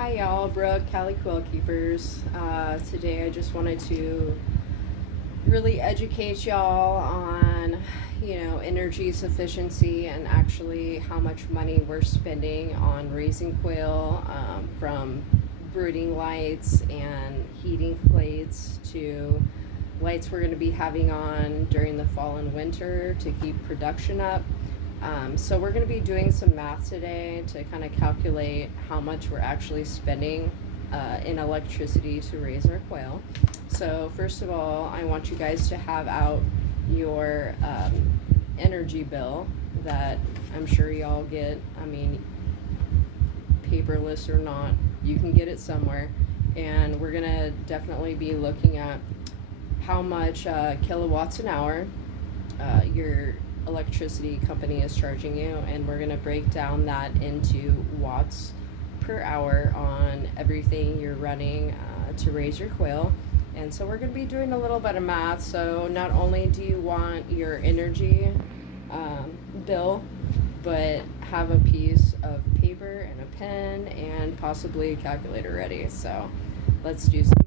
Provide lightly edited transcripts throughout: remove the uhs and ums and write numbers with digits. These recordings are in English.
Hi y'all, Brooke, Cali Quail Keepers. Today I just wanted to really educate y'all on, energy sufficiency and actually how much money we're spending on raising quail, from brooding lights and heating plates to lights we're going to be having on during the fall and winter to keep production up. So we're going to be doing some math today to kind of calculate how much we're actually spending in electricity to raise our quail. So first of all, I want you guys to have out your energy bill that I'm sure y'all get. I mean, paperless or not, you can get it somewhere. And we're going to definitely be looking at how much kilowatts an hour your electricity company is charging you, and we're going to break down that into watts per hour on everything you're running to raise your quail. And so we're going to be doing a little bit of math. So not only do you want your energy bill, but have a piece of paper and a pen and possibly a calculator ready. So let's do some math.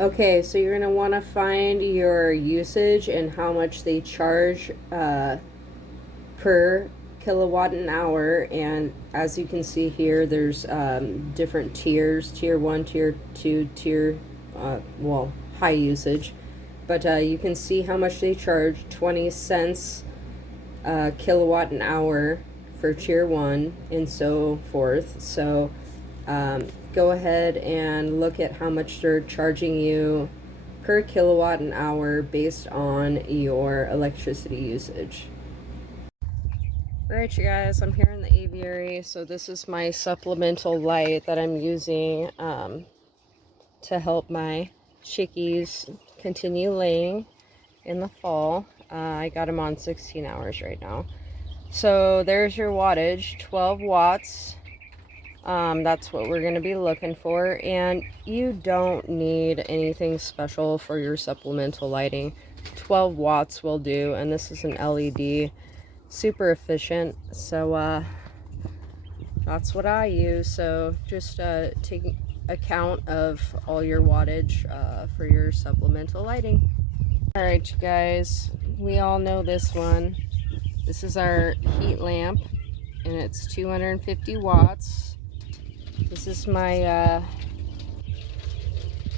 Okay, so you're going to want to find your usage and how much they charge per kilowatt an hour. And as you can see here, there's different tiers, tier 1, tier 2, tier, high usage. But you can see how much they charge, 20 cents kilowatt an hour for tier 1 and so forth. So go ahead and look at how much they're charging you per kilowatt an hour based on your electricity usage. Alright, you guys, I'm here in the aviary. So this is my supplemental light that I'm using to help my chickies continue laying in the fall. I got them on 16 hours right now. So there's your wattage, 12 watts. That's what we're going to be looking for, and you don't need anything special for your supplemental lighting. 12 watts will do, and this is an LED, super efficient. So that's what I use. So just take account of all your wattage for your supplemental lighting. Alright, you guys, we all know this one. This is our heat lamp, and it's 250 watts. This is my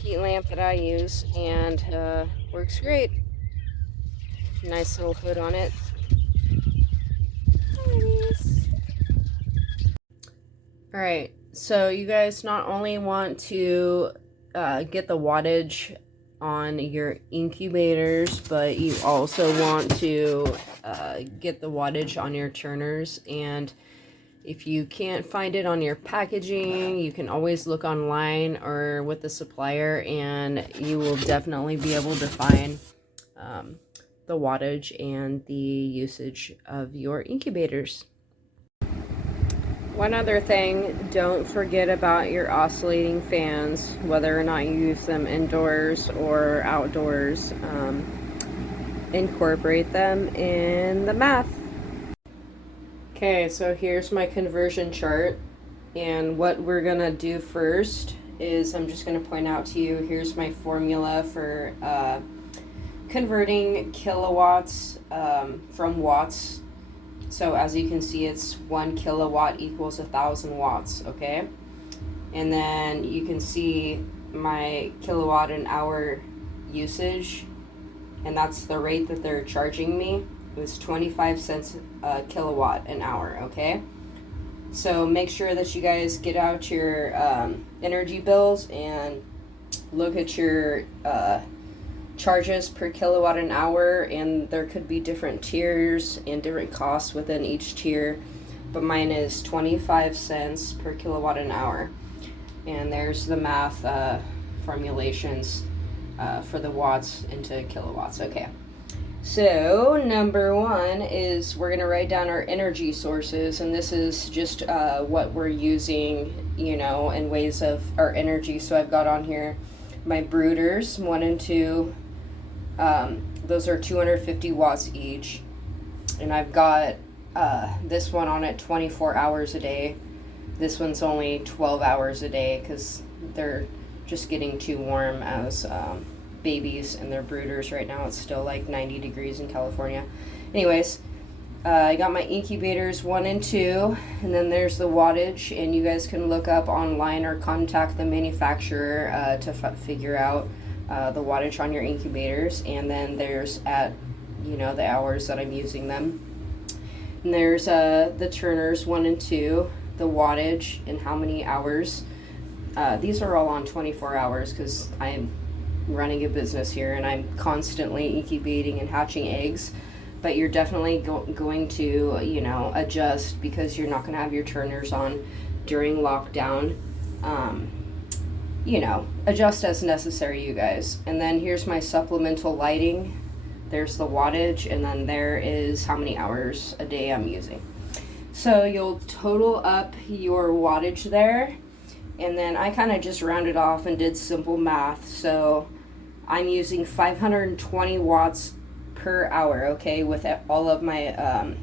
heat lamp that I use, and works great. Nice little hood on it. Nice. Alright, so you guys not only want to get the wattage on your incubators, but you also want to get the wattage on your turners. And if you can't find it on your packaging, you can always look online or with the supplier, and you will definitely be able to find the wattage and the usage of your incubators. One other thing, don't forget about your oscillating fans, whether or not you use them indoors or outdoors. Incorporate them in the math. Okay, so here's my conversion chart, and what we're gonna do first is I'm just gonna point out to you, here's my formula for converting kilowatts from watts. So as you can see, it's 1 kilowatt equals 1,000 watts, okay? And then you can see my kilowatt an hour usage, and that's the rate that they're charging me. It was 25 cents a kilowatt an hour, okay? So make sure that you guys get out your energy bills and look at your charges per kilowatt an hour, and there could be different tiers and different costs within each tier, but mine is 25 cents per kilowatt an hour. And there's the math formulations for the watts into kilowatts, okay? So number one is we're going to write down our energy sources, and this is just what we're using, in ways of our energy. So I've got on here my brooders, 1 and 2. Those are 250 watts each. And I've got this one on it 24 hours a day. This one's only 12 hours a day because they're just getting too warm as babies and their brooders right now. It's still like 90 degrees in California. Anyways, I got my incubators 1 and 2, and then there's the wattage, and you guys can look up online or contact the manufacturer to figure out the wattage on your incubators. And then there's at, you know, the hours that I'm using them. And there's the turners 1 and 2, the wattage and how many hours. These are all on 24 hours because I'm running a business here and I'm constantly incubating and hatching eggs. But you're definitely going to, you know, adjust because you're not going to have your turners on during lockdown. You know, adjust as necessary, you guys. And then here's my supplemental lighting. There's the wattage, and then there is how many hours a day I'm using. So you'll total up your wattage there, and then I kind of just rounded off and did simple math. So I'm using 520 watts per hour, okay, with all of my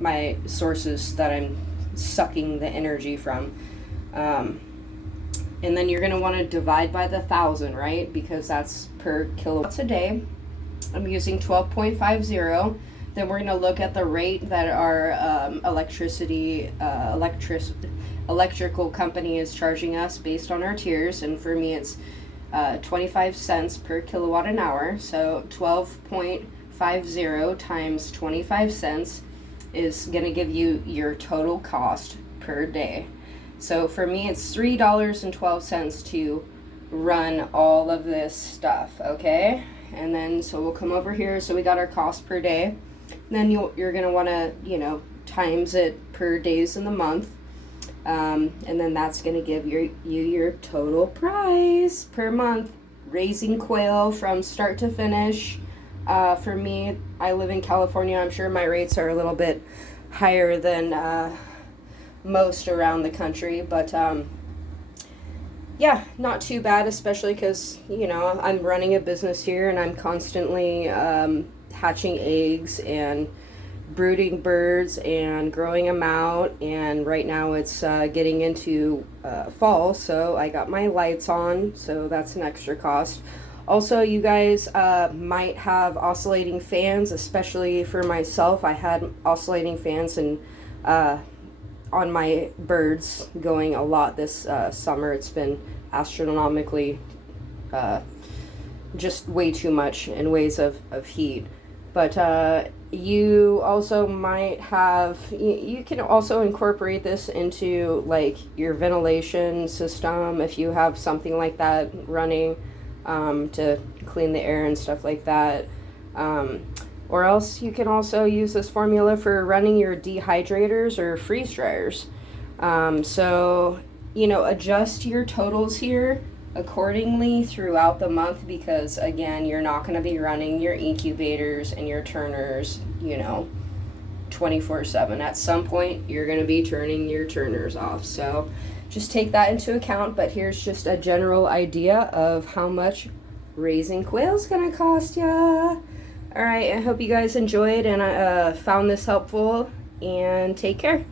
my sources that I'm sucking the energy from. And then you're going to want to divide by the 1,000, right? Because that's per kilowatts a day. I'm using 12.50. Then we're going to look at the rate that our electrical company is charging us based on our tiers. And for me, it's 25 cents per kilowatt an hour. So 12.50 times 25 cents is going to give you your total cost per day. So for me, it's $3.12 to run all of this stuff, okay? And then, so we'll come over here. So we got our cost per day. And then you're going to want to, you know, times it per days in the month. And then that's going to give you your total price per month. Raising quail from start to finish. For me, I live in California. I'm sure my rates are a little bit higher than most around the country, but yeah, not too bad, especially because, you know, I'm running a business here and I'm constantly hatching eggs and brooding birds and growing them out. And right now it's getting into fall, so I got my lights on, so that's an extra cost. Also, you guys might have oscillating fans, especially for myself. I had oscillating fans and on my birds going a lot this summer. It's been astronomically just way too much in ways of heat. But you also might have, you can also incorporate this into like your ventilation system if you have something like that running to clean the air and stuff like that. Or else you can also use this formula for running your dehydrators or freeze dryers. So, you know, adjust your totals here accordingly throughout the month because, again, you're not going to be running your incubators and your turners, you know, 24/7. At some point, you're going to be turning your turners off. So just take that into account. But here's just a general idea of how much raising quail is going to cost ya. All right, I hope you guys enjoyed and found this helpful, and take care.